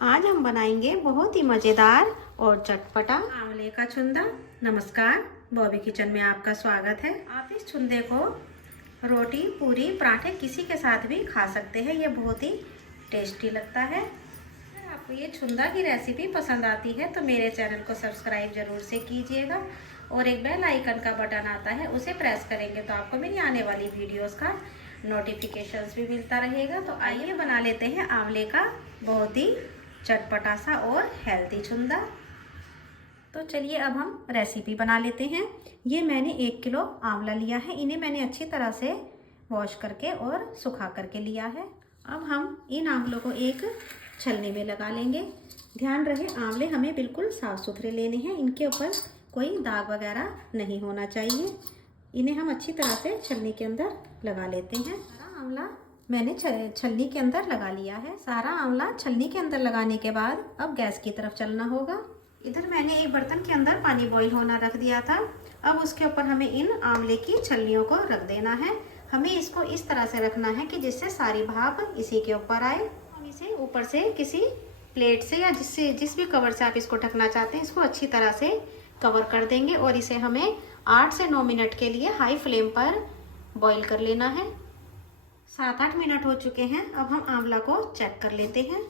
आज हम बनाएंगे बहुत ही मज़ेदार और चटपटा आंवले का छुंदा। नमस्कार, बॉबी किचन में आपका स्वागत है। आप इस छुंदे को रोटी, पूरी, पराठे किसी के साथ भी खा सकते हैं। ये बहुत ही टेस्टी लगता है। अगर आपको ये छुंदा की रेसिपी पसंद आती है तो मेरे चैनल को सब्सक्राइब जरूर से कीजिएगा और एक बेल आइकन का बटन आता है, उसे प्रेस करेंगे तो आपको मेरी आने वाली वीडियोस का नोटिफिकेशंस भी मिलता रहेगा। तो आइए बना लेते हैं आंवले का बहुत ही चटपटा सा और हेल्दी छुंदा। तो चलिए अब हम रेसिपी बना लेते हैं। ये मैंने 1 किलो आंवला लिया है। इन्हें मैंने अच्छी तरह से वॉश करके और सुखा करके लिया है। अब हम इन आंवलों को एक छलनी में लगा लेंगे। ध्यान रहे आंवले हमें बिल्कुल साफ सुथरे लेने हैं, इनके ऊपर कोई दाग वगैरह नहीं होना चाहिए। इन्हें हम अच्छी तरह से छलनी के अंदर लगा लेते हैं। सारा आंवला मैंने छलनी के अंदर लगा लिया है। सारा आंवला छलनी के अंदर लगाने के बाद अब गैस की तरफ चलना होगा। इधर मैंने एक बर्तन के अंदर पानी बॉईल होना रख दिया था। अब उसके ऊपर हमें इन आंवले की छलनियों को रख देना है। हमें इसको इस तरह से रखना है कि जिससे सारी भाप इसी के ऊपर आए। हम इसे ऊपर से किसी प्लेट से या जिस भी कवर से आप इसको ढकना चाहते हैं, इसको अच्छी तरह से कवर कर देंगे और इसे हमें 8 से 9 मिनट के लिए हाई फ्लेम पर बॉईल कर लेना है। 7-8 मिनट हो चुके हैं। अब हम आंवला को चेक कर लेते हैं।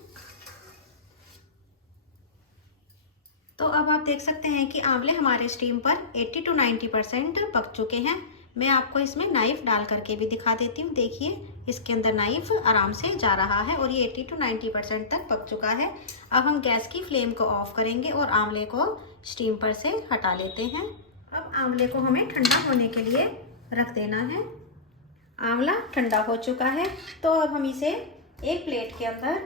तो अब आप देख सकते हैं कि आंवले हमारे स्टीम पर 80 to 90% पक चुके हैं। मैं आपको इसमें नाइफ डाल करके भी दिखा देती हूँ। देखिए इसके अंदर नाइफ आराम से जा रहा है और ये 80 to 90% तक पक चुका है। अब हम गैस की फ्लेम को ऑफ करेंगे और आंवले को स्टीम पर से हटा लेते हैं। अब आंवले को हमें ठंडा होने के लिए रख देना है। आंवला ठंडा हो चुका है तो अब हम इसे एक प्लेट के अंदर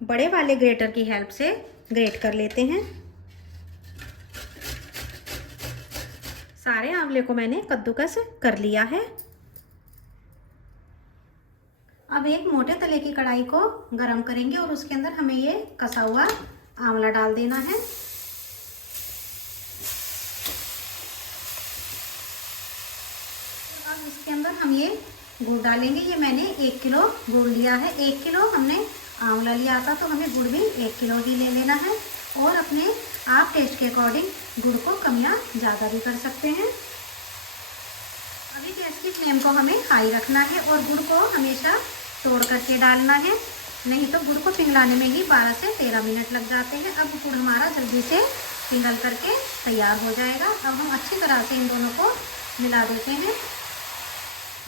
बड़े वाले ग्रेटर की हेल्प से ग्रेट कर लेते हैं। सारे आंवले को मैंने कद्दूकस कर लिया है। अब एक मोटे तले की कढ़ाई को गरम करेंगे और उसके अंदर हमें ये कसा हुआ आंवला डाल देना है। अब इसके अंदर हम ये गुड़ डालेंगे। ये मैंने 1 किलो गुड़ लिया है। 1 किलो हमने आंवला लिया था तो हमें गुड़ भी 1 किलो ही ले लेना है और अपने आप टेस्ट के अकॉर्डिंग गुड़ को कम या ज़्यादा भी कर सकते हैं। अभी गैस की फ्लेम को हमें हाई रखना है और गुड़ को हमेशा तोड़ करके डालना है, नहीं तो गुड़ को पिघलाने में ही 12 से 13 मिनट लग जाते हैं। अब गुड़ हमारा जल्दी से पिघल करके तैयार हो जाएगा। अब हम अच्छी तरह से इन दोनों को मिला देते हैं।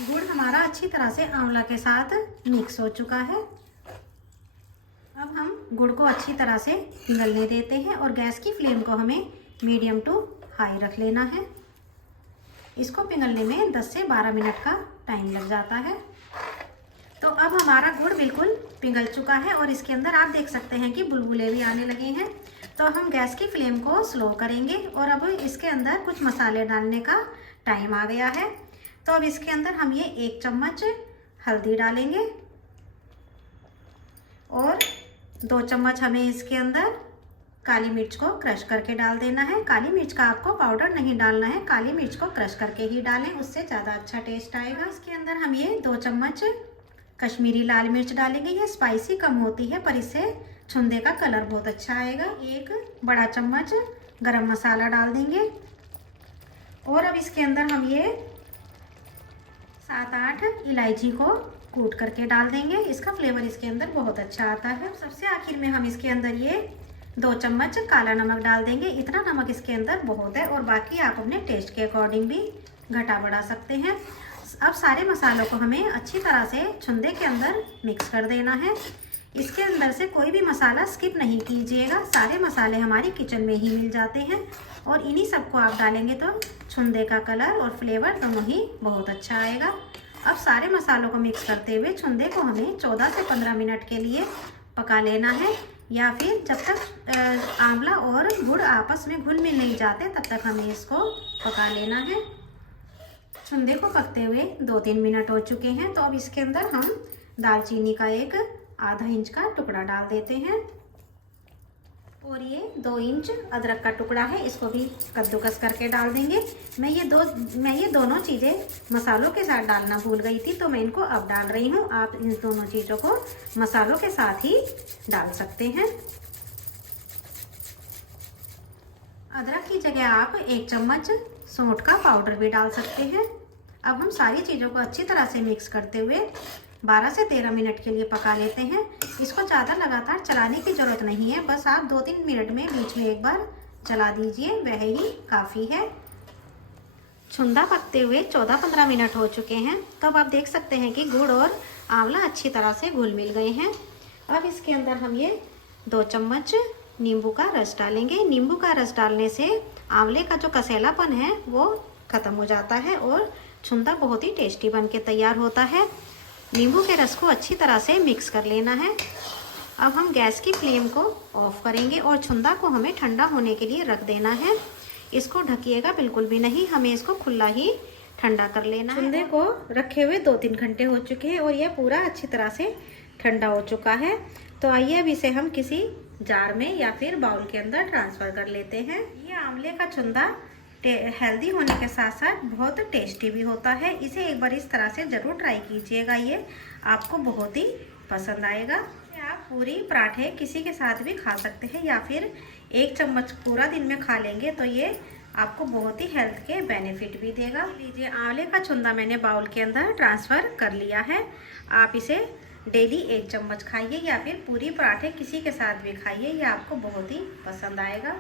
गुड़ हमारा अच्छी तरह से आंवला के साथ मिक्स हो चुका है। अब हम गुड़ को अच्छी तरह से पिघलने देते हैं और गैस की फ्लेम को हमें मीडियम टू हाई रख लेना है। इसको पिघलने में 10 से 12 मिनट का टाइम लग जाता है। तो अब हमारा गुड़ बिल्कुल पिघल चुका है और इसके अंदर आप देख सकते हैं कि बुलबुले भी आने लगे हैं। तो हम गैस की फ्लेम को स्लो करेंगे और अब इसके अंदर कुछ मसाले डालने का टाइम आ गया है। तो अब इसके अंदर हम ये 1 चम्मच हल्दी डालेंगे और 2 चम्मच हमें इसके अंदर काली मिर्च को क्रश करके डाल देना है। काली मिर्च का आपको पाउडर नहीं डालना है, काली मिर्च को क्रश करके ही डालें, उससे ज़्यादा अच्छा टेस्ट आएगा। इसके अंदर हम ये 2 चम्मच कश्मीरी लाल मिर्च डालेंगे। ये स्पाइसी कम होती है पर इससे छुंदे का कलर बहुत अच्छा आएगा। 1 बड़ा चम्मच गरम मसाला डाल देंगे और अब इसके अंदर हम ये 7-8 इलायची को कूट करके डाल देंगे। इसका फ्लेवर इसके अंदर बहुत अच्छा आता है। सबसे आखिर में हम इसके अंदर ये 2 चम्मच काला नमक डाल देंगे। इतना नमक इसके अंदर बहुत है और बाकी आप अपने टेस्ट के अकॉर्डिंग भी घटा बढ़ा सकते हैं। अब सारे मसालों को हमें अच्छी तरह से छुंदे के अंदर मिक्स कर देना है। इसके अंदर से कोई भी मसाला स्किप नहीं कीजिएगा, सारे मसाले हमारी किचन में ही मिल जाते हैं और इन्हीं सबको आप डालेंगे तो छुंदे का कलर और फ्लेवर दोनों ही बहुत अच्छा आएगा। अब सारे मसालों को मिक्स करते हुए छुंदे को हमें 14 से 15 मिनट के लिए पका लेना है, या फिर जब तक आंवला और गुड़ आपस में घुल मिल नहीं जाते तब तक हमें इसको पका लेना है। छुंदे को पकते हुए 2-3 मिनट हो चुके हैं। तो अब इसके अंदर हम दालचीनी का एक आधा इंच का टुकड़ा डाल देते हैं और ये 2 इंच अदरक का टुकड़ा है, इसको भी कद्दूकस करके डाल देंगे। मैं ये दोनों चीज़ें मसालों के साथ डालना भूल गई थी, तो मैं इनको अब डाल रही हूँ। आप इन दोनों चीज़ों को मसालों के साथ ही डाल सकते हैं। अदरक की जगह आप 1 चम्मच सौंठ का पाउडर भी डाल सकते हैं। अब हम सारी चीज़ों को अच्छी तरह से मिक्स करते हुए 12 से 13 मिनट के लिए पका लेते हैं। इसको ज़्यादा लगातार चलाने की ज़रूरत नहीं है, बस आप 2-3 मिनट में बीच में एक बार चला दीजिए, वह ही काफ़ी है। छुंदा पकते हुए 14-15 मिनट हो चुके हैं। तो अब आप देख सकते हैं कि गुड़ और आंवला अच्छी तरह से घुल मिल गए हैं। अब इसके अंदर हम ये 2 चम्मच नींबू का रस डालेंगे। नींबू का रस डालने से आंवले का जो कसेलापन है वो ख़त्म हो जाता है और छुंदा बहुत ही टेस्टी बन के तैयार होता है। नींबू के रस को अच्छी तरह से मिक्स कर लेना है। अब हम गैस की फ्लेम को ऑफ करेंगे और छुंदा को हमें ठंडा होने के लिए रख देना है। इसको ढकिएगा बिल्कुल भी नहीं, हमें इसको खुला ही ठंडा कर लेना है। छुंदे को रखे हुए 2-3 घंटे हो चुके हैं और यह पूरा अच्छी तरह से ठंडा हो चुका है। तो आइए अब इसे हम किसी जार में या फिर बाउल के अंदर ट्रांसफ़र कर लेते हैं। ये आंवले का छुंदा हेल्दी होने के साथ साथ बहुत टेस्टी भी होता है। इसे एक बार इस तरह से ज़रूर ट्राई कीजिएगा, ये आपको बहुत ही पसंद आएगा। आप पूरी पराठे किसी के साथ भी खा सकते हैं या फिर 1 चम्मच पूरा दिन में खा लेंगे तो ये आपको बहुत ही हेल्थ के बेनिफिट भी देगा। लीजिए, आंवले का छुंदा मैंने बाउल के अंदर ट्रांसफ़र कर लिया है। आप इसे डेली 1 चम्मच खाइए या फिर पूरी पराठे किसी के साथ भी खाइए, ये आपको बहुत ही पसंद आएगा।